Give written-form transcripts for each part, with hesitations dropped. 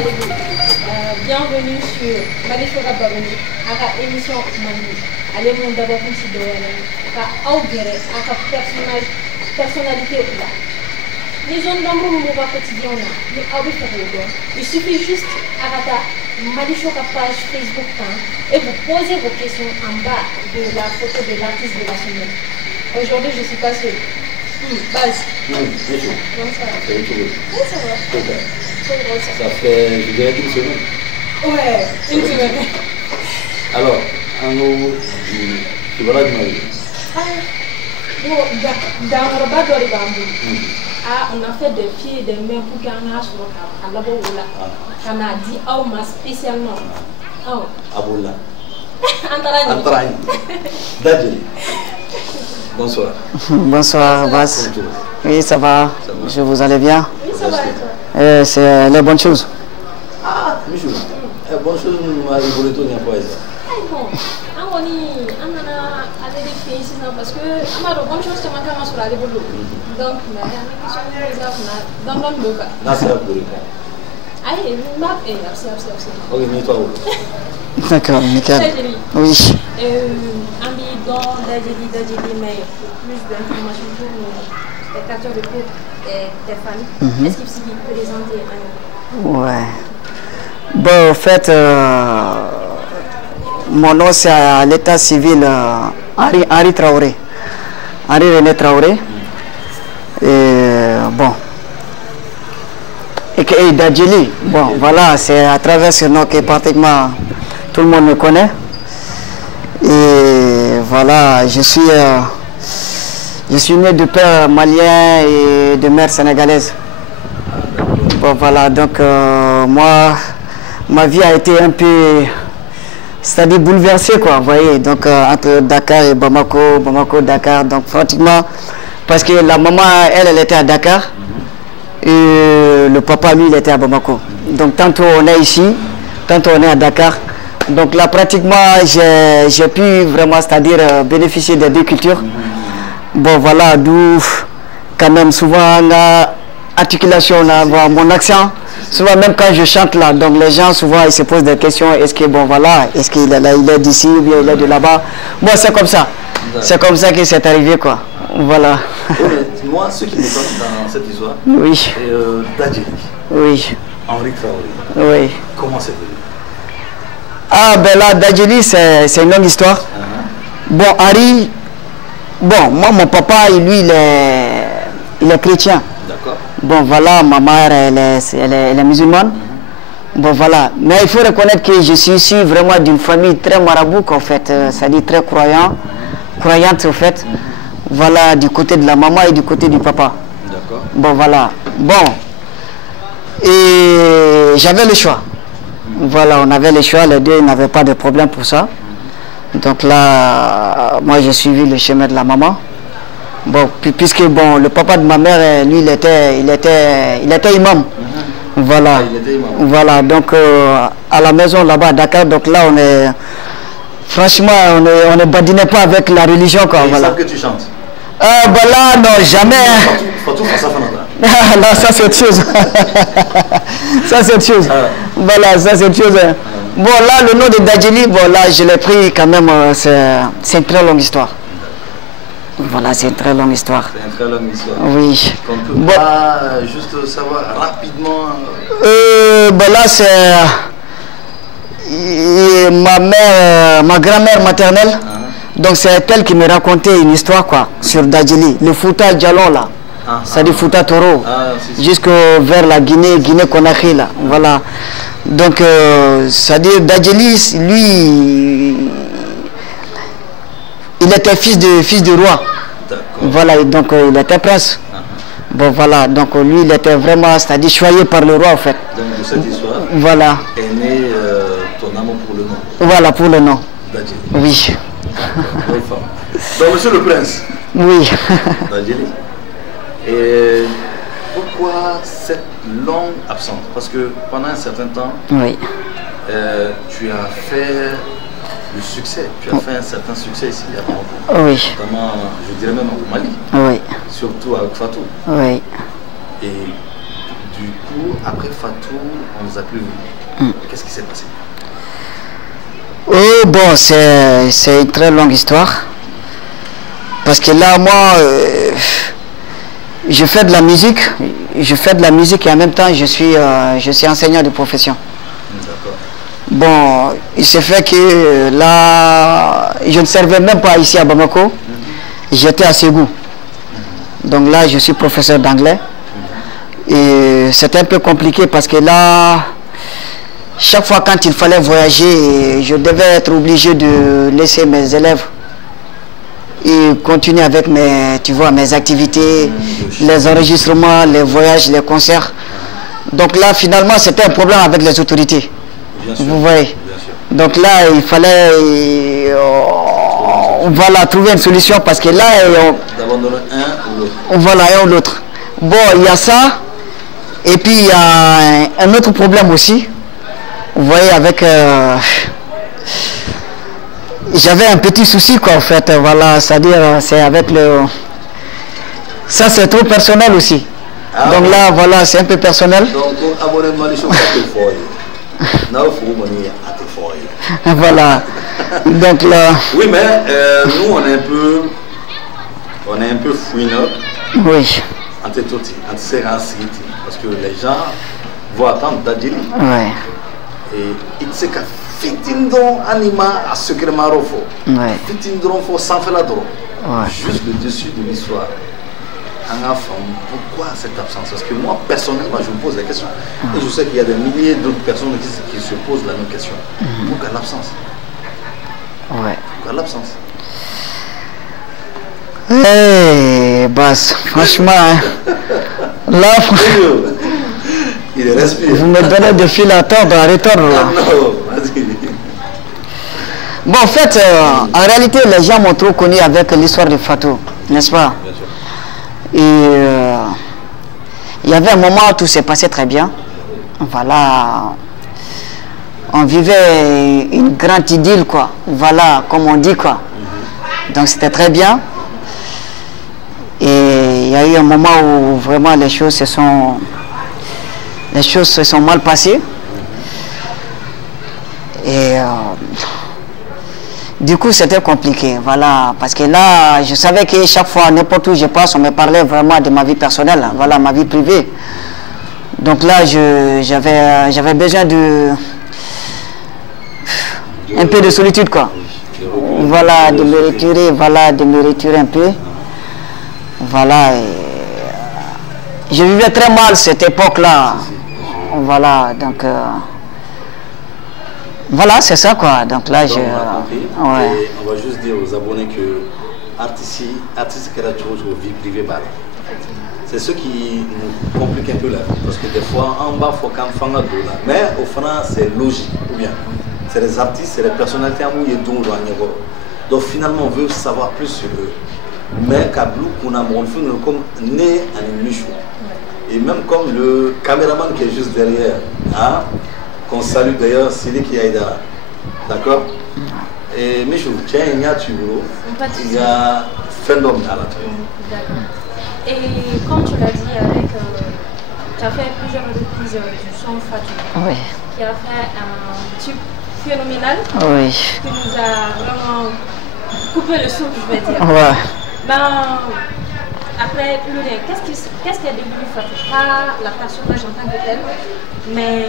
allez-vous? Bienvenue sur Malifora Babani, à la émission Mandi. Allez, mon d'abord considérer à Augere, à la personnalité là. Les zones d'ombre nous vont quotidien là, mais à vous faire le il suffit juste à la Malifora page Facebook et vous posez vos questions en bas de la photo de l'artiste de la semaine. Aujourd'hui, je suis pas seule. Base. Bonjour. Bonsoir. Oui, ça va. Ça fait, je dirais, une semaine. Ouais, une semaine. Alors, en gros, tu vas là du mari. Bon, dans le bas de bambou, on a fait des pieds et des mains pour qu'on a sur le là. On a dit, spécialement. Aboula. Antarani. Dadjeli. Bonsoir. Bonsoir, Abbas. Oui, ça va. Je vous allez bien? Oui, ça va et toi? C'est les bonnes choses. Michou, bonne chose, nous m'avons volé tout n'importe quoi. Bon, on a allé des filles ici parce que on a de bonnes choses que ma sur la révolution. Donc, dans le local. Dans ce cas, allez, nous map et absolument. ok, mais toi. D'accord, nickel. Oui. Ami dans Dadjeli, mais plus d'informations pour nos spectateurs de cours et des familles. Est-ce qu'il peut présenter un? Ouais. Bon, en fait, mon nom c'est à l'état civil Henri Traoré. Henri René Traoré. Et bon. Et Dadjeli, bon, voilà, c'est à travers ce nom que pratiquement tout le monde me connaît. Et voilà, je suis né de père malien et de mère sénégalaise. Bon, voilà, donc moi, ma vie a été un peu, c'est-à-dire bouleversée, quoi, vous voyez, donc entre Dakar et Bamako, Dakar, donc pratiquement, parce que la maman, elle était à Dakar, et le papa, lui, il était à Bamako. Donc tantôt on est ici, tantôt on est à Dakar. Donc là, pratiquement, j'ai pu vraiment, c'est-à-dire bénéficier des deux cultures. Bon, voilà, d'où quand même souvent la articulation, mon accent. Souvent, même quand je chante là, donc les gens, souvent, ils se posent des questions. Est-ce que, bon, voilà, est-ce qu'il est d'ici ou bien il est de là-bas? Bon, c'est comme ça. C'est comme ça que c'est arrivé, quoi. Voilà. Moi, ce qui me passe dans cette histoire, oui. c'est Dadjeli. Oui. Henri Traoré. Oui. Comment c'est venu? Ah, ben là, Dadjeli, c'est une longue histoire. Bon, Henri, bon, moi, mon papa, lui, il est chrétien. D'accord. Bon, voilà, ma mère, elle est musulmane. Bon, voilà. Mais il faut reconnaître que je suis issu vraiment d'une famille très marabout, en fait. C'est-à-dire très croyante, au fait. Voilà, du côté de la maman et du côté du papa. D'accord. Bon, voilà. Bon. Et j'avais le choix. Voilà, on avait le choix, les deux n'avaient pas de problème pour ça. Donc là, moi j'ai suivi le chemin de la maman. Bon, puisque bon, le papa de ma mère, lui, il était imam. Voilà. Ah, il était imam. Voilà, donc à la maison là-bas à Dakar, donc là on est, franchement, on ne badinait pas avec la religion, quoi. Ils voilà. savent que tu chantes. Ben là, non, jamais. Fatou Fassa Fanada. Non, ça c'est autre chose. Ça c'est autre chose. Voilà, ça c'est autre chose. Bon, là, le nom de Dadjeli, bon, là, je l'ai pris quand même, c'est une très longue histoire. Voilà, c'est une très longue histoire. C'est une très longue histoire. Oui. On peut pas juste savoir rapidement. Ben là, c'est ma grand-mère maternelle. Donc c'est elle qui me racontait une histoire, quoi, sur Dadjeli, le Fouta Djalon là. C'est-à-dire Fouta Toro, jusque vers la Guinée-Conakry là, voilà. Donc, c'est-à-dire Dadjeli, lui, il était fils de roi. Voilà, donc il était prince. Bon, voilà, donc lui, il était vraiment, c'est-à-dire choyé par le roi, en fait. Donc, de cette histoire, voilà. Est né ton amour pour le nom. Voilà, pour le nom. Dadjeli. Oui. Donc, monsieur le prince. Oui. Dadjeli. Et pourquoi cette longue absence? Parce que pendant un certain temps, oui. Tu as fait le succès, tu as fait un certain succès ici à Bamako. Oui. Notamment, je dirais même au Mali. Oui. Surtout avec Fatou. Oui. Et Du coup, après Fatou, on ne nous a plus vus. Qu'est-ce qui s'est passé? Oh, bon, c'est une très longue histoire. Parce que là, moi, je fais de la musique. Je fais de la musique et en même temps, je suis enseignant de profession. D'accord. Bon, il s'est fait que là, je ne servais même pas ici à Bamako. J'étais à Ségou. Donc là, je suis professeur d'anglais. Et c'était un peu compliqué parce que là, chaque fois quand il fallait voyager, je devais être obligé de laisser mes élèves et continuer avec mes activités, les enregistrements, les voyages, les concerts. Donc là, finalement, c'était un problème avec les autorités. Bien sûr, vous voyez. bien sûr. Donc là, il fallait voilà, trouver une solution parce que là, D'abandonner un ou l'autre. voilà, un ou l'autre. Bon, il y a ça. Et puis, il y a un autre problème aussi. Vous voyez, avec... j'avais un petit souci, quoi, en fait. Voilà, c'est-à-dire, c'est avec le... Ça, c'est trop personnel aussi. Ah, donc oui. là, voilà, c'est un peu personnel. Donc, abonnement, les choses à te foyer. Non, il faut monnaie à te foyer. Voilà. Donc là... Oui, mais nous, on est un peu fouineux. Oui. En Tétoti, en Serra-City. Parce que les gens vont attendre d'Adjili. Ouais. Et il sait qu'à Fitindron anima à secret marofo. Ouais. Fitindron faut sans faire la drôle. Ouais. Juste le dessus de l'histoire. En enfant, pourquoi cette absence? Parce que moi, personnellement, je me pose la question. Et je sais qu'il y a des milliers d'autres personnes qui se posent la même question. Pourquoi l'absence? Ouais. Pourquoi l'absence? Eh, Bass, franchement, hein, là, Il respire. vous me donnez des fils à tordre, à retordre. Ah Là. non, vas-y. Bon, en fait, en réalité, les gens m'ont trop connu avec l'histoire de Fatou, n'est-ce pas? Bien sûr. Et il y avait un moment où tout s'est passé très bien. Voilà. On vivait une grande idylle, quoi. Voilà, comme on dit, quoi. Donc c'était très bien. Et il y a eu un moment où vraiment les choses se sont mal passées. Et du coup, c'était compliqué, voilà, parce que là, je savais que chaque fois, n'importe où je passe, on me parlait vraiment de ma vie personnelle, voilà, ma vie privée. Donc là, j'avais besoin un peu de solitude, quoi. Voilà, de me retirer un peu. Voilà, et je vivais très mal cette époque-là. Voilà, donc... voilà, c'est ça, quoi. Donc là, Donc, je... on a compris. Ouais. Et on va juste dire aux abonnés que artistes qui ont toujours vie privée, c'est ce qui nous complique un peu la vie. Parce que des fois, en bas, il faut qu'on fasse un peu là. Mais au fond, c'est logique. Ou bien, c'est les artistes, c'est les personnalités à mouiller dont donc finalement, on veut savoir plus sur eux. Mais Kablou, on a mon film comme né en Michou. Et même comme le caméraman qui est juste derrière, hein, qu'on salue d'ailleurs, Sidi Kiaïda. D'accord? Et Michou, tiens, il y a Tubulo, il y a phénoménal à toi. D'accord. Et comme tu l'as dit, avec, tu as fait plusieurs reprises du son Fatou, Oui. qui a fait un tube phénoménal, Oui. qui nous a vraiment coupé le souffle, je vais dire. Ouais. Ben, après, qu'est-ce qui a devenu Fatou? Pas la personnage en tant que tel, mais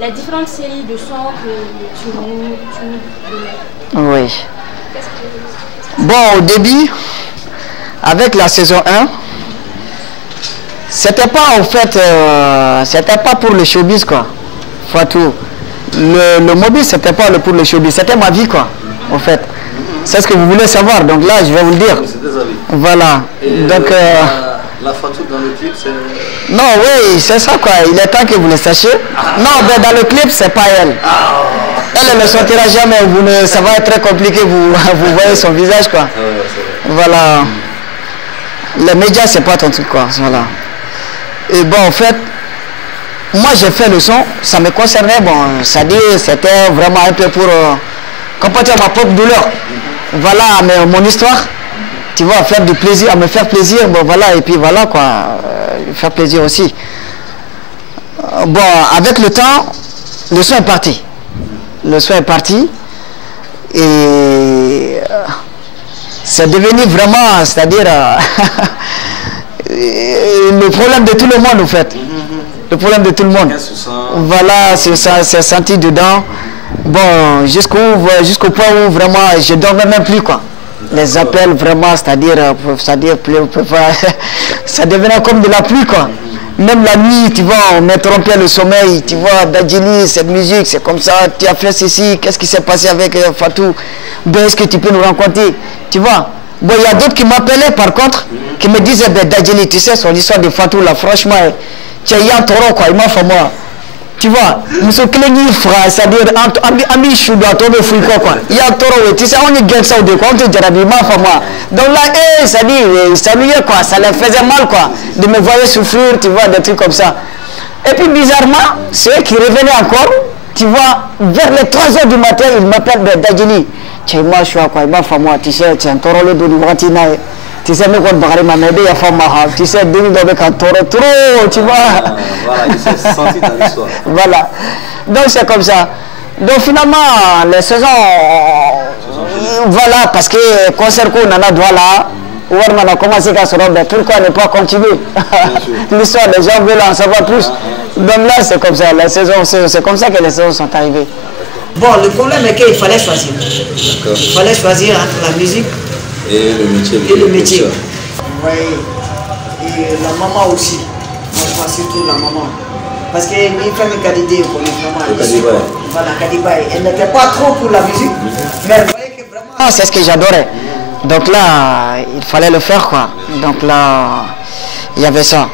la différentes séries de sons que tu nous donnais. Oui. Bon, au début, avec la saison 1, c'était pas en fait, c'était pas pour le showbiz, quoi. Fatou. Le mobile, c'était pas pour le showbiz, c'était ma vie, quoi, en fait. C'est ce que vous voulez savoir, donc là, je vais vous le dire. C'est des avis. Voilà. Et donc, la Fatou dans le clip, c'est... non, oui, c'est ça, quoi. Il est temps que vous le sachiez. Non, mais dans le clip, c'est pas elle. Elle ne sortira jamais. Ça va être très compliqué. Vous voyez son visage, quoi. Voilà. Les médias, c'est pas ton truc, quoi. Voilà. Et bon, en fait, moi, j'ai fait le son. Ça me concernait. Bon, ça dit, c'était vraiment un peu pour compenser ma propre douleur. Voilà, mais mon histoire. Tu vois, faire du plaisir, à me faire plaisir, bon voilà, et puis voilà quoi. lui faire plaisir aussi. Bon, avec le temps, le son est parti. Le son est parti. Et c'est devenu vraiment, c'est-à-dire le problème de tout le monde, en fait. Le problème de tout le monde. Voilà, c'est ça, c'est senti dedans. Bon, jusqu'au point où vraiment je ne dormais même plus, quoi. Les appels, vraiment, c'est-à-dire ça devenait comme de la pluie, quoi. Même la nuit, tu vois, on m'interrompait le sommeil, tu vois, Dadjili, cette musique, c'est comme ça, tu as fait ceci, qu'est-ce qui s'est passé avec Fatou? Ben, est-ce que tu peux nous rencontrer? Tu vois? Bon, il y a d'autres qui m'appelaient, par contre, qui me disaient, ben, Dadjili, tu sais, son histoire de Fatou, là, franchement, tu as un taureau, quoi, il m'a fait moi. Tu vois, nous sommes c'est-à-dire, ami chouda, tombe fouille quoi. Il y a un taureau, tu sais, on est gagne ça ou de quoi, on te dit, il m'a fait moi. Donc là, ça dit, ça lui est quoi, ça leur faisait mal, quoi, de me voir souffrir, tu vois, des trucs comme ça. Et puis, bizarrement, c'est eux qui revenaient encore, tu vois, vers les 3 h du matin, ils m'appellent Dadjili. Tu sais, moi, je suis à quoi, il m'a fait moi, tu sais, tu es un taureau, le dos du Vatina. Tu sais, mais quand on m'a aidé, il y a fait tu sais, avec un taureau trop, tu vois. Voilà, il s'est senti dans l'histoire. Voilà. Donc, c'est comme ça. Donc, finalement, les saisons, voilà, parce que concert qu'on en a droit là, où on a commencé à se rendre, pourquoi ne pas continuer? L'histoire, les gens veulent en savoir plus. Donc là, c'est comme ça, c'est comme ça que les saisons sont arrivées. Bon, le problème est qu'il fallait choisir. Il fallait choisir entre la musique et le métier. Et le métier. Oui. Et la maman aussi. Moi, je pense surtout la maman. Parce que mes femmes ont qualité pour les mamans. Voilà, Kadibaï. Elle n'était pas trop pour la musique, mais elle voyait que vraiment, c'est ce que j'adorais. Donc là, il fallait le faire, quoi. Donc là, il y avait ça.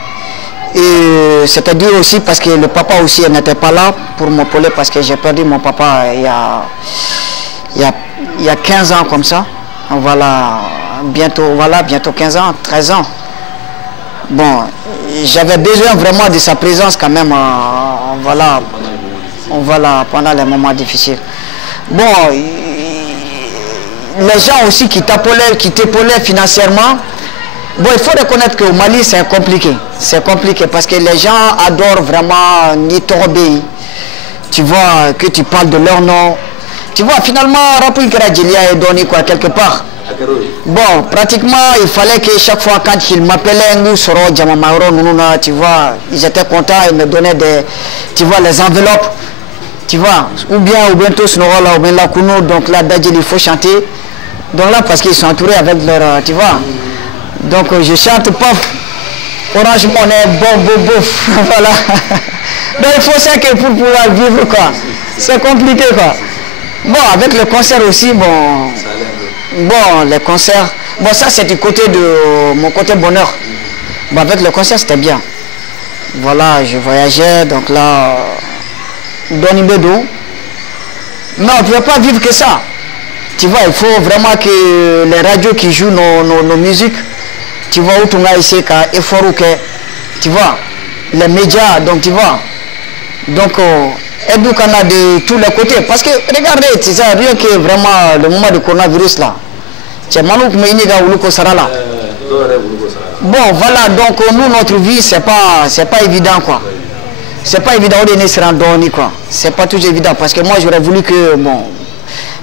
Et c'était dur aussi parce que le papa aussi n'était pas là pour m'épauler parce que j'ai perdu mon papa il y a 15 ans comme ça. Voilà, bientôt 15 ans, 13 ans. Bon, j'avais besoin vraiment de sa présence quand même, voilà, pendant les moments difficiles. Bon, les gens aussi qui t'épaulaient financièrement, bon, il faut reconnaître qu'au Mali, c'est compliqué. C'est compliqué parce que les gens adorent vraiment Nitorobé. Tu vois, que tu parles de leur nom. Tu vois, finalement, Rapui Karadjilia est donné quoi, quelque part. Bon, pratiquement, il fallait que chaque fois quand ils m'appelaient, nous serons Djamamaoro, Nounouna, tu vois, ils étaient contents, ils me donnaient tu vois, les enveloppes, tu vois, ou bien tous Snorola, ou bien la Kounou, donc là, Dadjili, il faut chanter. Donc là, parce qu'ils sont entourés avec leur, tu vois. Donc je chante pas Orange Money, bof, voilà. Donc il faut ça que pour pouvoir vivre, quoi. C'est compliqué, quoi. Bon, avec le concert aussi, bon, les concerts, bon, ça c'est du côté de mon côté bonheur. Bon, avec le concert, c'était bien. Voilà, je voyageais, donc là, Donibedo. Non, tu ne peux pas vivre que ça. Tu vois, il faut vraiment que les radios qui jouent nos musiques, tu vois, où tu as ici, tu vois, les médias, donc tu vois. Donc, et donc on a de tous les côtés. Parce que, regardez, c'est ça, rien que vraiment le moment du coronavirus là. Bon, voilà, donc nous, notre vie, c'est pas évident, quoi. C'est pas évident de se rendre, quoi. C'est pas toujours évident. Parce que moi, j'aurais voulu que, bon,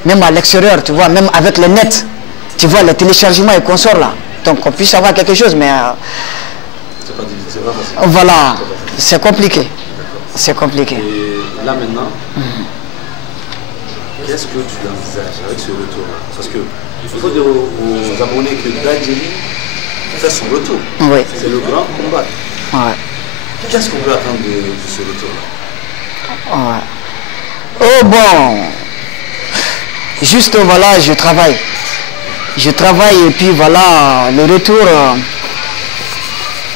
même à l'extérieur, tu vois, même avec le net, tu vois, le téléchargement et consorts là. Donc on puisse avoir quelque chose, mais c'est pas facile. Voilà, c'est compliqué. C'est compliqué. Et là maintenant, qu'est-ce que tu envisages avec ce retour-là? Parce que il faut dire aux abonnés que Dadjili fait son retour. Oui. C'est le grand combat. Ouais. Qu'est-ce qu'on peut attendre de ce retour-là? Ouais. Oh bon, juste voilà, je travaille. Je travaille et puis voilà, le retour.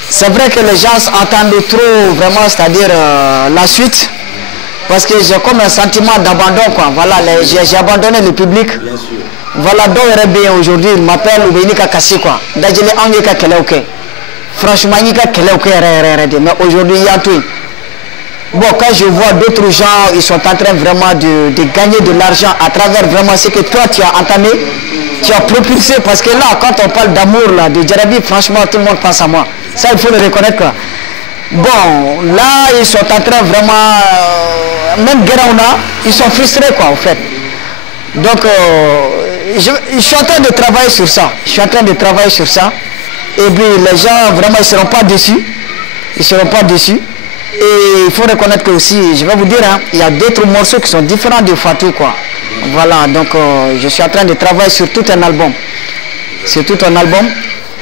C'est vrai que les gens entendent trop vraiment, c'est-à-dire la suite. Parce que j'ai comme un sentiment d'abandon, quoi. Voilà, j'ai abandonné le public. Bien sûr. Voilà, donc aujourd'hui, il m'appelle Oubenika Kassi, quoi. Dadjili Angeka Keleuke. Franchement, Nika Keleuke, mais aujourd'hui, il y a tout. Bon, quand je vois d'autres gens, ils sont en train vraiment de gagner de l'argent à travers vraiment ce que toi, tu as entamé, tu as propulsé. Parce que là, quand on parle d'amour, là, de Djarabi, franchement, tout le monde pense à moi. Ça, il faut le reconnaître, quoi. Bon, là, ils sont en train vraiment, même Guéraouna, ils sont frustrés, quoi, en fait. Donc, je suis en train de travailler sur ça. Je suis en train de travailler sur ça. Et puis, les gens, vraiment, ils ne seront pas déçus. Ils ne seront pas déçus. Et il faut reconnaître que aussi, je vais vous dire, hein, il y a d'autres morceaux qui sont différents de Fatou, quoi. Voilà, donc, je suis en train de travailler sur tout un album. Sur tout un album.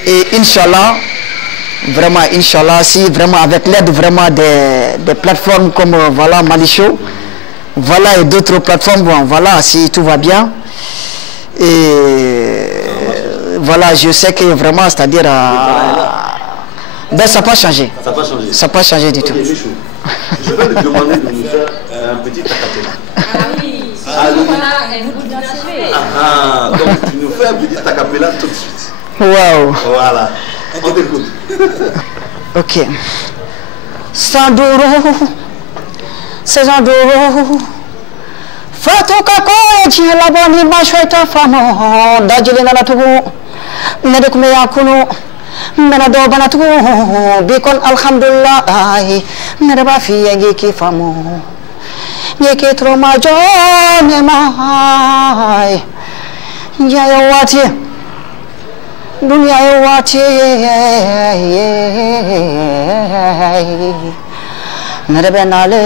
Et Inch'Allah, vraiment, Inch'Allah, si vraiment avec l'aide vraiment des plateformes comme voilà Malicho, voilà, et d'autres plateformes, bon, voilà, si tout va bien. Et voilà, je sais que vraiment, c'est-à-dire, ben ça n'a pas changé. Ça n'a pas changé. Ça n'a pas changé du tout. Michou, je vais te demander de nous faire un petit acapella. Ah oui, donc tu nous fais un petit acapella tout de suite. Waouh. Voilà, on t'écoute. Ok. Sandoro, Sandoro. Fatou kako eji la boni mashweta famo dajile na latu nede kume yakunu mena do banatu bikon alhamdulillah nede ba fi yengi ki famo yeke troma jone mai ya wati dunia ya wati nede benale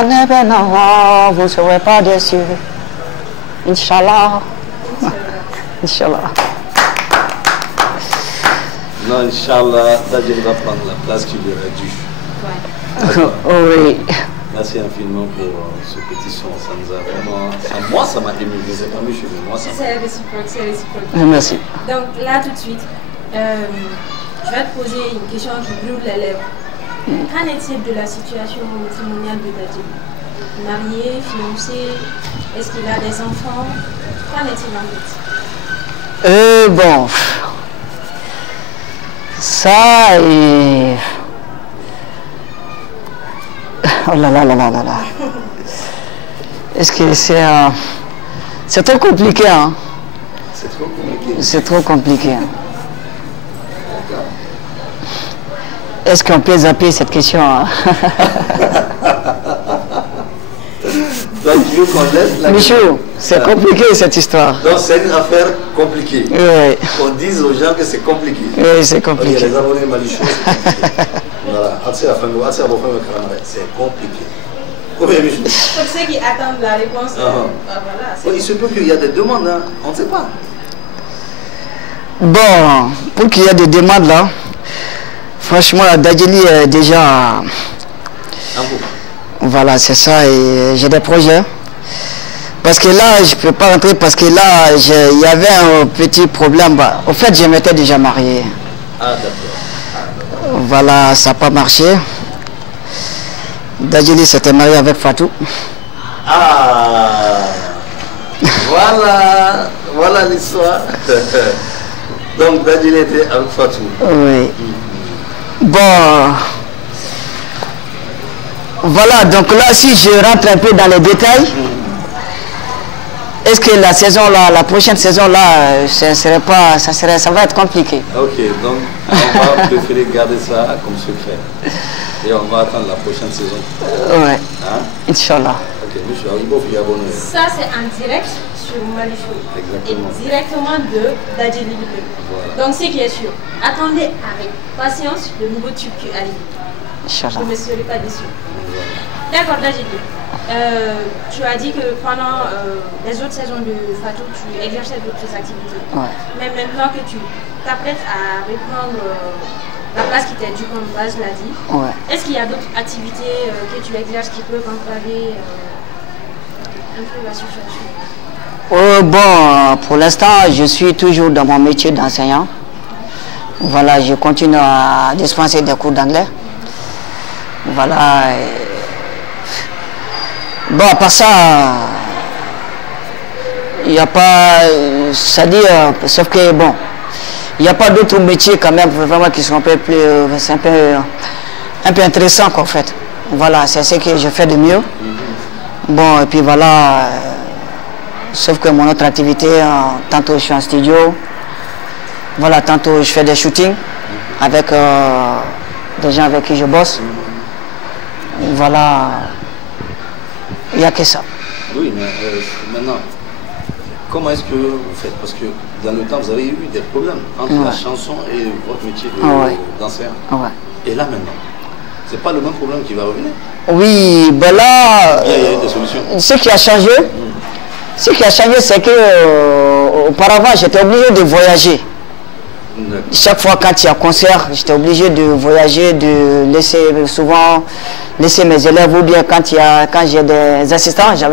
Nebena, vous ne serez pas déçus. Inch'Allah. Inch'Allah. Non, Inch'Allah, Dajil va prendre la place qu'il lui aurait dû. Oui. Merci infiniment pour ce petit son. Ça nous a vraiment. Moi, ça m'a ému. Je ne sais pas, mais moi, ça m'a. C'est réciproque, c'est réciproque. Merci. Donc là, tout de suite, je vais te poser une question qui brûle les lèvres. Qu'en est-il de la situation matrimoniale de Dadji? Marié, fiancé, est-ce qu'il a des enfants? Qu'en est-il en fait? Bon, ça et... Oh là là là là là là. Est-ce que c'est trop compliqué, hein? C'est trop compliqué. C'est trop compliqué. Hein? Est-ce qu'on peut zapper cette question, hein? Donc tu veux qu'on laisse la Michou, c'est compliqué cette histoire. Donc c'est une affaire compliquée. Oui. On dise aux gens que c'est compliqué. Oui, c'est compliqué. Okay, les abonnés Malichou, c'est compliqué. Voilà, c'est compliqué. Oui, Michou. Pour ceux qui attendent la réponse, voilà, il se peut qu'il y a des demandes, hein. On ne sait pas. Bon, pour qu'il y ait des demandes là, franchement, Dadjili est déjà... Voilà, c'est ça, et j'ai des projets. Parce que là, je ne peux pas rentrer parce que là, il y avait un petit problème. Bah, au fait, je m'étais déjà marié. Ah, d'accord. Voilà, ça n'a pas marché. Dadjili s'était marié avec Fatou. Ah, voilà l'histoire. Donc, Dadjili était avec Fatou. Oui. Bon, voilà, donc là, si je rentre un peu dans les détails, est-ce que la saison là, la prochaine saison là, ça va être compliqué. Ok, donc on va préférer garder ça comme secret. Et on va attendre la prochaine saison. Ouais. Hein? Inch'Allah. Ok, monsieur Alibo, il y a bon. Ça, c'est en direct sur Malichou. Exactement. Et directement de Dadjili. Voilà. Donc, ce qui est sûr, attendez avec patience le nouveau tube qui arrive. Inch'Allah. Vous ne serez pas déçus. D'accord, Dadjili. Tu as dit que pendant les autres saisons de Fatou, tu exerçais d'autres activités. Ouais. Mais maintenant que tu t'apprêtes à reprendre la place qui t'est due, comme Baz l'a dit, Ouais. est-ce qu'il y a d'autres activités que tu exerces qui peuvent entraver un peu la situation? Bon, pour l'instant, je suis toujours dans mon métier d'enseignant. Voilà, je continue à dispenser des cours d'anglais. Voilà. Bon, à part ça, il n'y a pas, c'est-à-dire, sauf que bon, il n'y a pas d'autres métiers quand même vraiment qui sont un peu plus, c'est un peu intéressant en fait. Voilà, c'est ce que je fais de mieux. Bon, et puis voilà, Sauf que mon autre activité, tantôt je suis en studio, voilà, tantôt je fais des shootings avec des gens avec qui je bosse. Voilà, il n'y a que ça. Oui, mais maintenant, comment est-ce que vous faites? Parce que dans le temps, vous avez eu des problèmes entre la chanson et votre métier d'enseignant. Ouais. Et là maintenant, c'est pas le même problème qui va revenir? Oui, ben là, il y a eu des solutions. Ce qui a changé, c'est que auparavant, j'étais obligé de voyager. Chaque fois quand il y a concert, j'étais obligé de voyager, de souvent laisser mes élèves, ou bien quand j'ai des assistants, je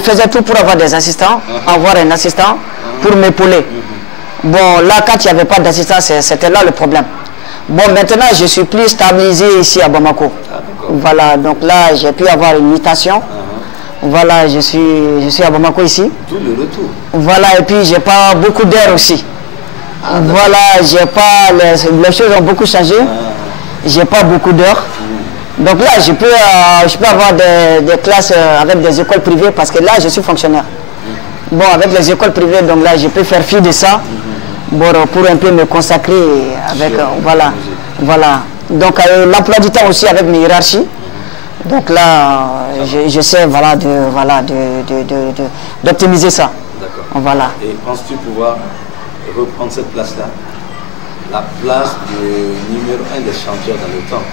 faisais tout pour avoir des assistants, avoir un assistant pour m'épauler. Bon, là, quand il n'y avait pas d'assistant, c'était là le problème. Bon, maintenant, je suis plus stabilisé ici à Bamako. Voilà, donc là, j'ai pu avoir une mutation. Voilà, je suis à Bamako ici. Tout le retour. Voilà, et puis j'ai pas beaucoup d'heures aussi. Voilà, j'ai pas les choses ont beaucoup changé. J'ai pas beaucoup d'heures. Donc là, je peux avoir des classes avec des écoles privées parce que là, je suis fonctionnaire. Bon, avec les écoles privées, donc là, je peux faire fi de ça. Bon, pour un peu me consacrer avec voilà. Donc l'emploi du temps aussi avec mes hiérarchies. Donc là, je sais d'optimiser ça. D'accord. Voilà. Et penses-tu pouvoir reprendre cette place-là, la place de numéro 1 des chanteurs dans le temps?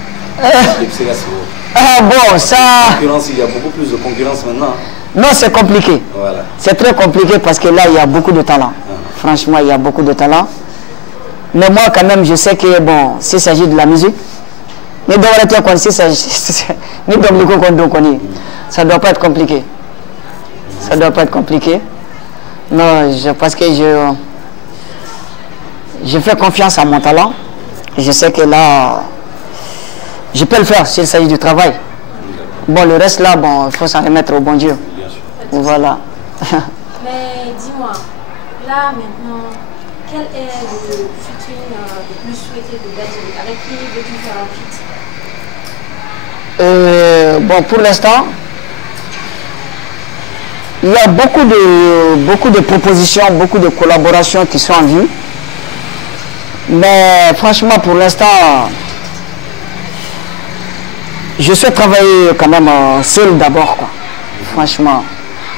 Bon, ça... Il y a beaucoup plus de concurrence maintenant. Non, c'est compliqué. Voilà. C'est très compliqué parce que là, il y a beaucoup de talent. Franchement, il y a beaucoup de talent. Mais moi, quand même, je sais que, bon, s'il s'agit de la musique, ça ne doit pas être compliqué. Ça ne doit pas être compliqué. Non, parce que je fais confiance à mon talent. Je sais que là, je peux le faire s'il s'agit du travail. Bon, le reste là, bon, il faut s'en remettre au bon Dieu. Voilà. Mais dis-moi, là maintenant, quel est le featuring le plus souhaité de Dadji? Avec qui veux-tu faire un feat? Bon, pour l'instant, il y a beaucoup de propositions, beaucoup de collaborations qui sont en vue. Mais franchement, pour l'instant, je souhaite travailler quand même seul d'abord, quoi. Franchement.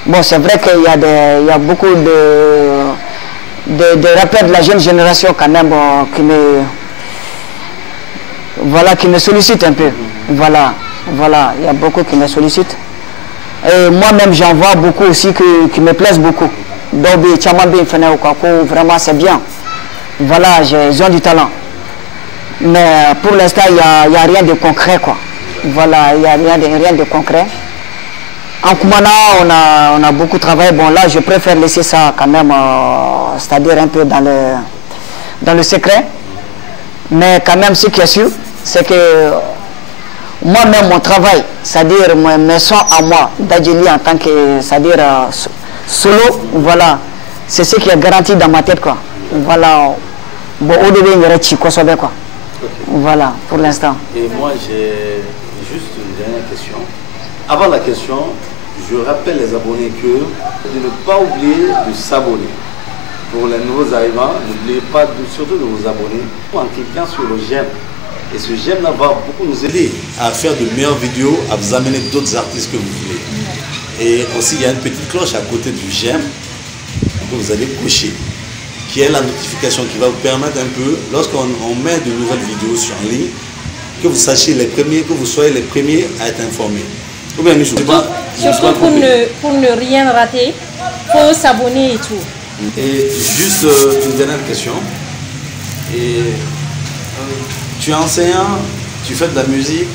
Bon, c'est vrai qu'il y a beaucoup de rappeurs de la jeune génération quand même qui me sollicitent un peu. Voilà, il y a beaucoup qui me sollicitent. Et moi-même, j'en vois beaucoup aussi qui me plaisent beaucoup. Donc, vraiment, c'est bien. Voilà, ils ont du talent. Mais pour l'instant, il n'y a rien de concret, quoi. Voilà, il n'y a rien de concret. En Koumana, on a beaucoup travaillé. Bon, là, je préfère laisser ça quand même, c'est-à-dire un peu dans le secret. Mais quand même, ce qui est sûr, c'est que moi-même, mon travail, c'est-à-dire mes sons à moi, d'Adjili en tant que, c'est-à-dire solo, voilà, c'est ce qui est garanti dans ma tête, quoi. Voilà. Bon, au début, il y aurait Chico Sobe, quoi. Voilà, pour l'instant. Et moi, j'ai juste une dernière question. Avant la question, je rappelle les abonnés que de ne pas oublier de s'abonner. Pour les nouveaux arrivants, n'oubliez pas surtout de vous abonner en cliquant sur le j'aime. Et ce j'aime-là va beaucoup nous aider à faire de meilleures vidéos, à vous amener d'autres artistes que vous voulez. Et aussi, il y a une petite cloche à côté du j'aime que vous allez cocher, qui est la notification qui va vous permettre un peu, lorsqu'on met de nouvelles vidéos sur en ligne, que vous sachiez les premiers, que vous soyez les premiers à être informés. Ou bien, surtout pour ne rien rater, il faut s'abonner et tout. Et juste une dernière question. Tu es enseignant, tu fais de la musique,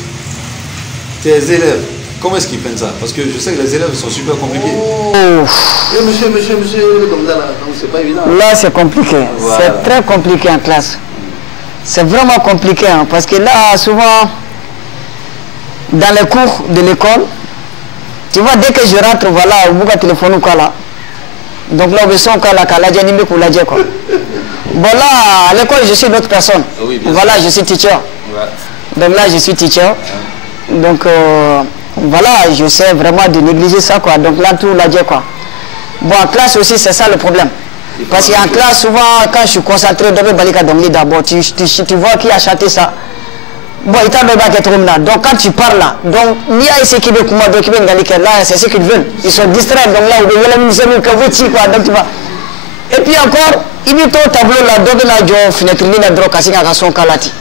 tes élèves, comment est-ce qu'ils prennent ça? Parce que je sais que les élèves sont super compliqués. Et monsieur, comme ça, donc c'est pas évident. Là, c'est compliqué. Voilà. C'est très compliqué en classe. C'est vraiment compliqué, hein, parce que là, souvent, dans les cours de l'école, tu vois, dès que je rentre, voilà, au bout de téléphone ou quoi là. Donc là, on son quoi là, quoi. Bon là, à l'école, je suis une autre personne. Oui, voilà, je suis teacher. Ouais. Donc là, je suis teacher. Ouais. Donc voilà, je sais vraiment de négliger ça, quoi. Donc là, tout l'a dit, quoi. Bon, en classe aussi, c'est ça le problème. Parce qu'en classe, souvent, quand je suis concentré, d'abord, tu vois qui a chanté ça. Bon, il t'a donné là. Donc quand tu parles là, donc il y a ce qui là, c'est ce qu'ils veulent. Ils sont distraits, donc là, donc tu vois. Et puis encore, il dit au tableau là, donc là, je fenêtre la drogue à son kalati.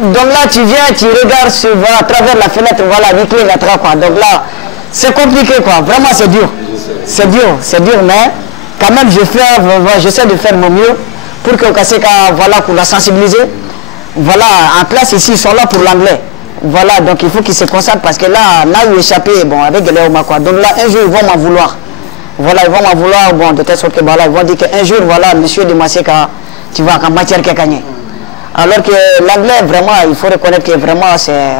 Donc là, tu viens, tu regardes à travers la fenêtre, voilà, quoi. Donc là, c'est compliqué, quoi. Vraiment, c'est dur. C'est dur, mais quand même, j'essaie de faire mon mieux pour que voilà, pour la sensibiliser. Voilà, en classe ici, ils sont là pour l'anglais. Voilà, donc il faut qu'ils se concentrent parce que là où échapper, bon, avec les quoi. Donc là, un jour, ils vont m'en vouloir. Voilà, ils vont m'en vouloir, bon, de telle sorte que voilà, ils vont dire qu'un jour, voilà, monsieur de Masseka, tu vois, en matière qu'il a gagné. Alors que l'anglais, vraiment, il faut reconnaître que vraiment, c'est.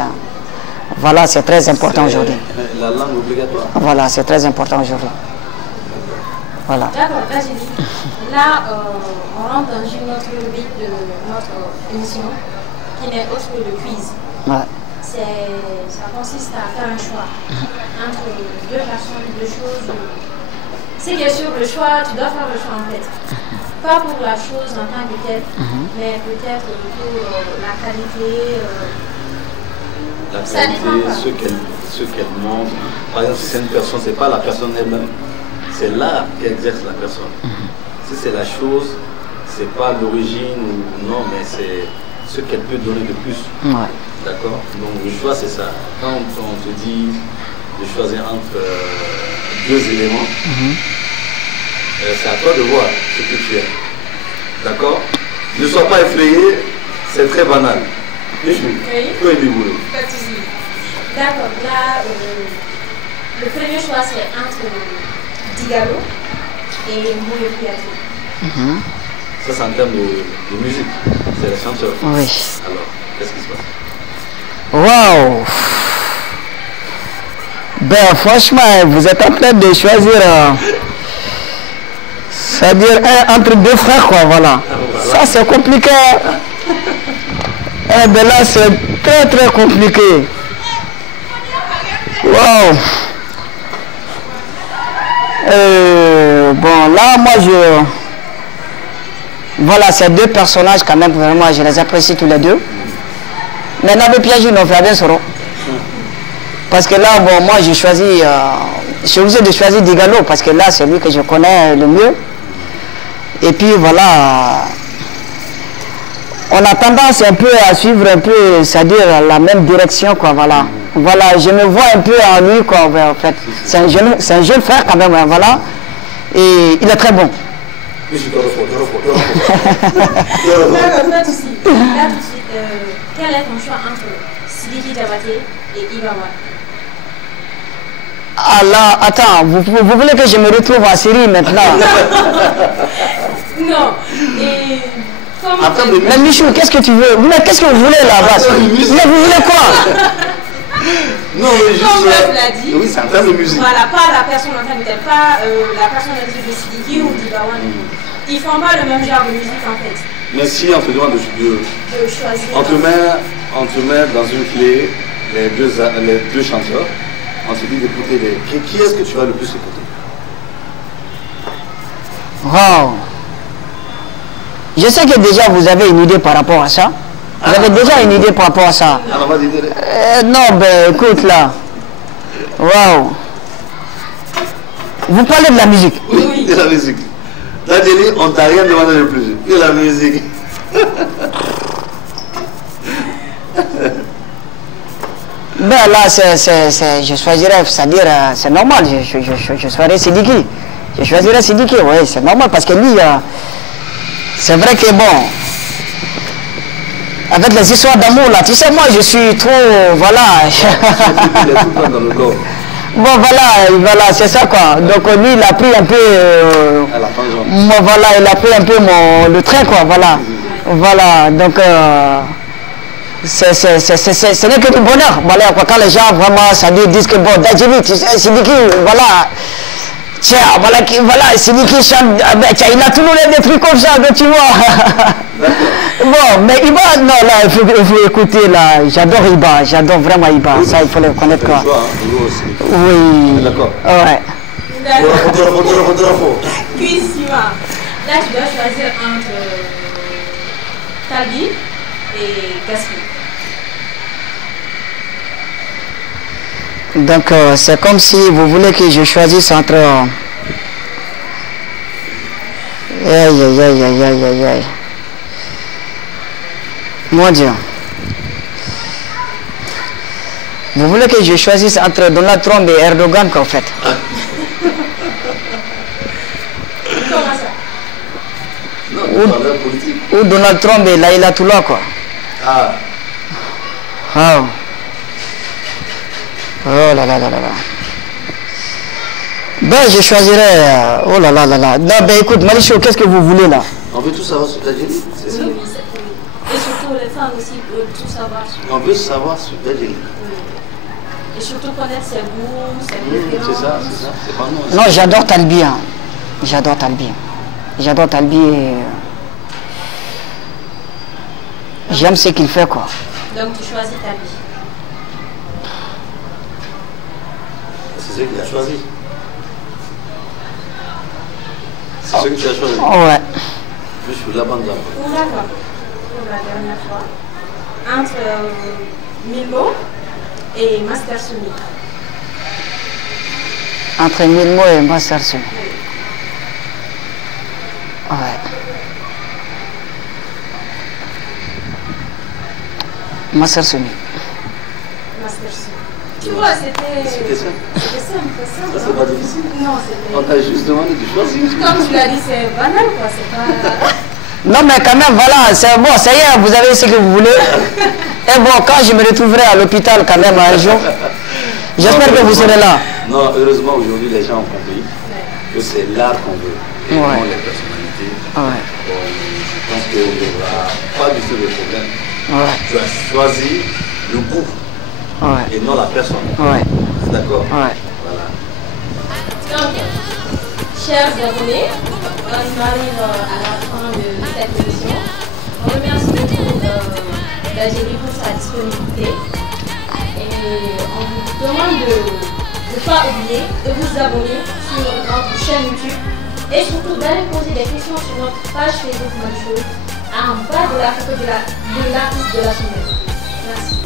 Voilà, c'est très important aujourd'hui. La langue obligatoire. Voilà, c'est très important aujourd'hui. Voilà. D'accord, là, on rentre dans une autre rubrique de notre émission qui n'est autre que le quiz. Ouais. Ça consiste à faire un choix entre deux personnes, deux choses. C'est bien sûr le choix, tu dois faire le choix en fait. Pas pour la chose en tant que telle, mais peut-être pour la qualité. La qualité, ce qu'elle montre. Par exemple, si c'est une personne, c'est pas la personne elle-même. C'est l'art qui exerce la personne. Si c'est la chose, c'est pas l'origine ou non, mais c'est ce qu'elle peut donner de plus. Ouais. D'accord? Donc le choix, c'est ça. Quand on te dit de choisir entre deux éléments, c'est à toi de voir ce que tu aimes. D'accord? Ne sois pas effrayé, c'est très banal. Oui. Pas de souci. D'accord, là, le premier choix, c'est entre Digalo et Mouye Piatou. Ça, c'est en termes de musique. C'est le chanteur. Oui. Alors, qu'est-ce qui se passe? Waouh! Ben, franchement, vous êtes en train de choisir. C'est-à-dire entre deux frères, quoi, voilà. Ça, c'est compliqué. Eh ben là, c'est très, très compliqué. Waouh! Bon, là, moi, voilà, ces deux personnages, quand même, vraiment, je les apprécie tous les deux. Mais Nabé Piaget, non, fait bien Soro. Parce que là, bon, moi, j'ai choisi, je suis obligé de choisir Digalo, parce que là, c'est lui que je connais le mieux. Et puis, voilà, on a tendance un peu à suivre un peu, c'est-à-dire la même direction, quoi, voilà. Voilà, je me vois un peu en lui, quoi, en fait. C'est un jeune frère, quand même, voilà. Et il est très bon. D'accord, pas de souci. Là, tout de suite, quel est ton choix entre Sidiki Diabaté et Ibawa? Ah là, attends, vous voulez que je me retrouve en Syrie maintenant? Non. Et mais Michou, qu'est-ce que tu veux? Mais qu'est-ce que vous voulez là-bas? Mais vous voulez quoi? Non, mais juste. Comme Meuf l'a dit. Oui, c'est en termes de musique. Voilà, pas la personne en tant que telle, pas la personnalité de Sidiki ou d'Ibawa. Ils font pas le même genre de musique en fait. Mais si on te demande de choisir. On te met dans une clé les deux chanteurs. On te dit d'écouter qui est-ce que tu vas le plus écouter? Wow. Je sais que déjà vous avez une idée par rapport à ça. Vous avez déjà une idée par rapport à ça. Non, ben écoute là. Waouh. Vous parlez de la musique? Oui, de la musique. Là, Denis, on t'a rien demandé de plus que la musique. Ben là, je choisirais, c'est-à-dire, c'est normal, je choisirais Sidiki. Je choisirais Sidiki, oui, c'est normal, parce que lui, c'est vrai que bon, avec les histoires d'amour là, tu sais, moi je suis trop, voilà. Bon voilà, c'est ça quoi. Donc lui il a pris un peu, voilà, il a pris un peu le train quoi, voilà. Voilà, donc ce n'est que du bonheur. Voilà, quoi, quand les gens vraiment, ça dit, disent que bon, Dadjibi, tu sais, Sidiki, voilà. Tiens, voilà, celui qui chante, tiens, il a toujours des trucs comme ça, tu vois. Bon, mais Iba, non, là, il faut écouter, là, j'adore Iba, j'adore vraiment Iba, oui, ça, il faut le connaître, quoi. Oui. D'accord. Ouais. Cuisima. Là, tu dois choisir entre Tabi et Gaspi. Donc, c'est comme si vous voulez que je choisisse entre... Aïe, aïe, aïe, aïe, aïe, aïe, aïe. Mon Dieu. Vous voulez que je choisisse entre Donald Trump et Erdogan, qu'en fait? Comment ça? Ou Donald Trump et Laïla Toula, quoi. Ah. Oh. Oh là là là là là. Ben, je choisirais... oh là là là là. Non, ben écoute, Malichou, qu'est-ce que vous voulez, là? On veut tout savoir sur l'Algérie, c'est ça? Oui, et surtout, les femmes aussi veulent tout savoir sur... On veut savoir sur l'Algérie. Et surtout connaître ses goûts, ses préférences. C'est ça, c'est ça. C'est pas nous. Non, j'adore Talbi. Hein. J'adore Talbi. J'adore Talbi et... j'aime ce qu'il fait, quoi. Donc, tu choisis Talbi. C'est ce qu'il a choisi. C'est ce que tu as choisi. Ouais. Je suis la bande D'accord. Pour la dernière fois. Entre Milmo et Master Sumi. Entre Milmo et Master Sumi. Ouais. Master Sumi. Master Sumi. Tu vois, c'était simple. Ça, c'est pas difficile. Non, c'était... On t'a juste demandé de choisir. Comme tu l'as dit, c'est banal, quoi. C'est pas... Non, mais quand même, voilà, c'est bon, ça y est, vous avez ce que vous voulez. Et bon, quand je me retrouverai à l'hôpital, quand même, un jour, j'espère que vous serez là. Non, heureusement, aujourd'hui, les gens ont compris que c'est l'art qu'on veut. Et non les personnalités. Ouais. Bon, je pense qu'il n'y aura pas du tout de problème. Ouais. Tu as choisi le goût. Ouais. Et non la personne. Ouais. D'accord? Ouais. Voilà. Donc, chers abonnés, on arrive à la fin de cette émission. On remercie l'Algérie pour sa disponibilité. Et on vous demande de ne pas oublier de vous abonner sur notre chaîne YouTube et surtout d'aller poser des questions sur notre page Facebook Malichou en bas de la photo de l'artiste de la semaine. Merci.